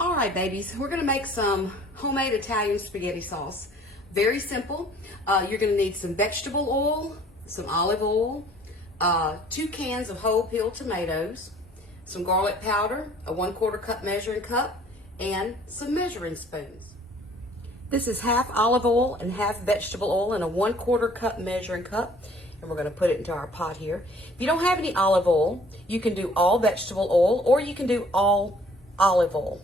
All right, babies, we're gonna make some homemade Italian spaghetti sauce. Very simple. You're gonna need some vegetable oil, some olive oil, 2 cans of whole peeled tomatoes, some garlic powder, a 1/4 cup measuring cup, and some measuring spoons. This is half olive oil and half vegetable oil in a 1/4 cup measuring cup. And we're gonna put it into our pot here. If you don't have any olive oil, you can do all vegetable oil or you can do all olive oil.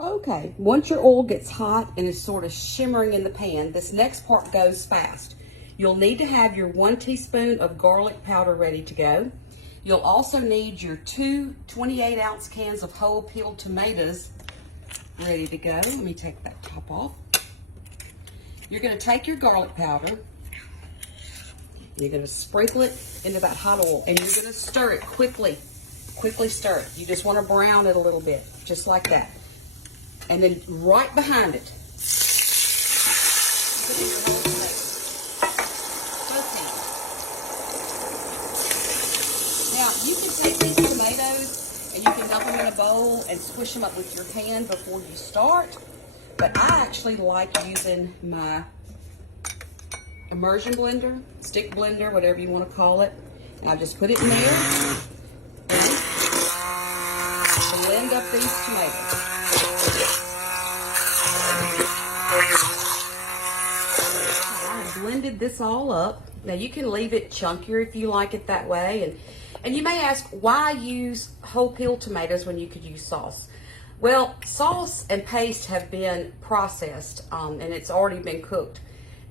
Okay, once your oil gets hot and is sort of shimmering in the pan, this next part goes fast. You'll need to have your 1 teaspoon of garlic powder ready to go. You'll also need your 2 28-ounce cans of whole peeled tomatoes ready to go. Let me take that top off. You're gonna take your garlic powder, you're gonna sprinkle it into that hot oil, and you're gonna stir it quickly. Quickly stir it. You just wanna brown it a little bit, just like that. And then right behind it, put in your whole tomatoes. Both hands. Now, you can take these tomatoes and you can dump them in a bowl and squish them up with your hand before you start. But I actually like using my immersion blender, stick blender, whatever you want to call it. And I just put it in there and blend up these tomatoes. I blended this all up. Now you can leave it chunkier if you like it that way. And you may ask, why use whole peeled tomatoes when you could use sauce? Well, sauce and paste have been processed and it's already been cooked.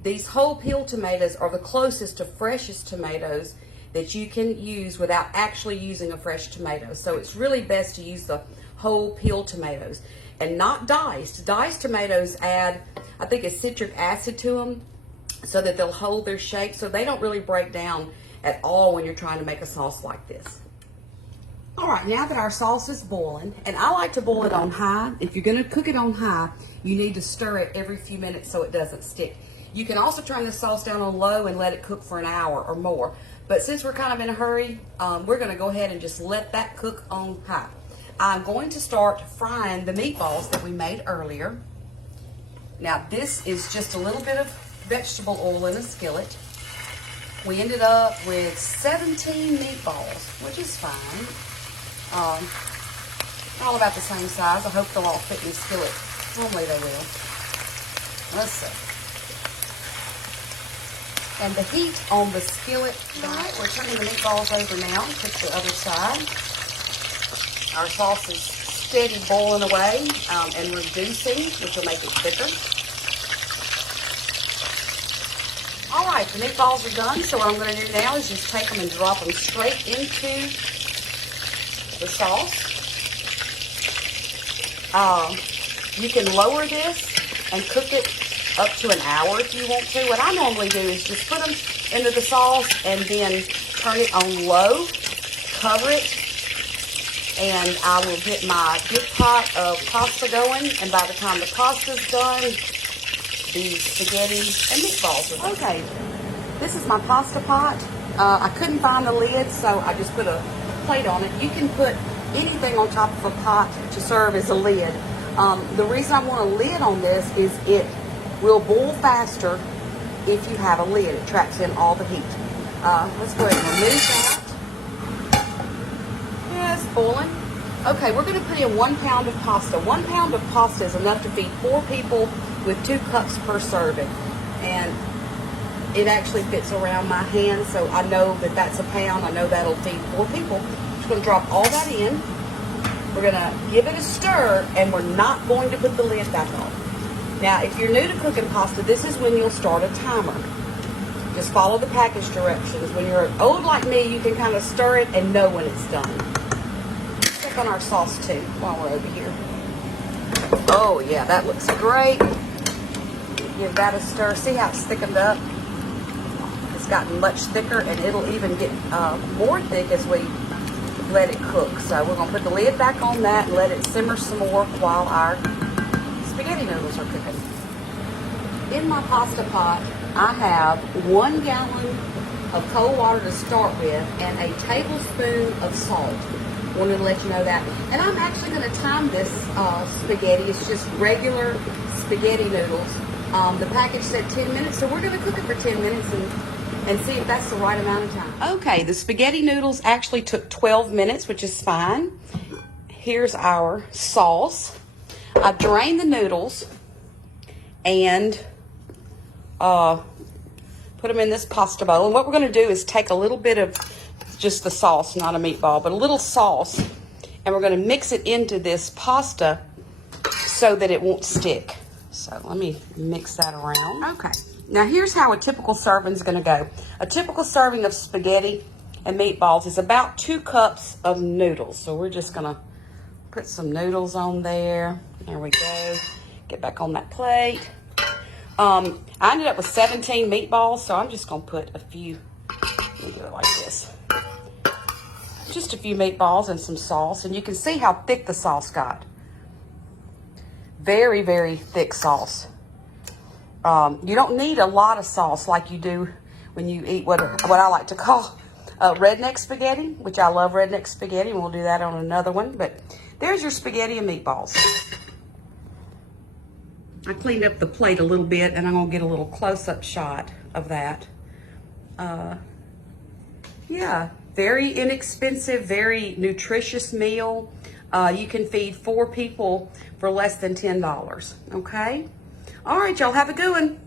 These whole peeled tomatoes are the closest to freshest tomatoes that you can use without actually using a fresh tomato. So it's really best to use the whole peeled tomatoes and not diced. Diced tomatoes add, I think, a citric acid to them so that they'll hold their shape, so they don't really break down at all when you're trying to make a sauce like this. All right, now that our sauce is boiling, and I like to boil it on high. If you're gonna cook it on high, you need to stir it every few minutes so it doesn't stick. You can also turn the sauce down on low and let it cook for an hour or more. But since we're kind of in a hurry, we're gonna go ahead and just let that cook on high. I'm going to start frying the meatballs that we made earlier. Now this is just a little bit of vegetable oil in a skillet. We ended up with 17 meatballs, which is fine. All about the same size. I hope they'll all fit in the skillet. Normally they will. Let's see. And the heat on the skillet, right, we're turning the meatballs over now. Put the other side. Our sauce is steady boiling away and reducing, which will make it thicker. All right, the meatballs are done, so what I'm going to do now is just take them and drop them straight into the sauce. You can lower this and cook it up to an hour if you want to. What I normally do is just put them into the sauce and then turn it on low, cover it, and I will get my big pot of pasta going, and by the time the pasta's done, the spaghetti and meatballs are done. Okay, this is my pasta pot. I couldn't find the lid, so I just put a plate on it. You can put anything on top of a pot to serve as a lid. The reason I want a lid on this is it will boil faster if you have a lid. It traps in all the heat. Let's go ahead and remove that. Yeah, it's boiling. Okay, we're going to put in 1 pound of pasta. 1 pound of pasta is enough to feed 4 people with 2 cups per serving. And it actually fits around my hand, so I know that that's a pound. I know that'll feed 4 people. I'm just going to drop all that in. We're going to give it a stir, and we're not going to put the lid back on. Now, if you're new to cooking pasta, this is when you'll start a timer. Just follow the package directions. When you're old like me, you can kind of stir it and know when it's done. Let's check on our sauce too while we're over here. Oh yeah, that looks great. Give that a stir. See how it's thickened up? It's gotten much thicker, and it'll even get more thick as we let it cook. So we're going to put the lid back on that and let it simmer some more while our spaghetti noodles are cooking. In my pasta pot, I have 1 gallon of cold water to start with and a tablespoon of salt. Wanted to let you know that. And I'm actually going to time this spaghetti. It's just regular spaghetti noodles. The package said 10 minutes, so we're going to cook it for 10 minutes and see if that's the right amount of time. Okay, the spaghetti noodles actually took 12 minutes, which is fine. Here's our sauce. I've drained the noodles and put them in this pasta bowl. And what we're going to do is take a little bit of just the sauce, not a meatball, but a little sauce, and we're going to mix it into this pasta so that it won't stick. So let me mix that around. Okay, now here's how a typical serving is going to go. A typical serving of spaghetti and meatballs is about 2 cups of noodles. So we're just going to put some noodles on there. There we go. Get back on that plate. I ended up with 17 meatballs, so I'm just going to put a few. Let me do it like this. Just a few meatballs and some sauce, and you can see how thick the sauce got. Very, very thick sauce. You don't need a lot of sauce like you do when you eat what I like to call redneck spaghetti, which I love redneck spaghetti, and we'll do that on another one. But there's your spaghetti and meatballs. I cleaned up the plate a little bit, and I'm going to get a little close-up shot of that. Yeah, very inexpensive, very nutritious meal. You can feed 4 people for less than $10, okay? All right, y'all, have a good one.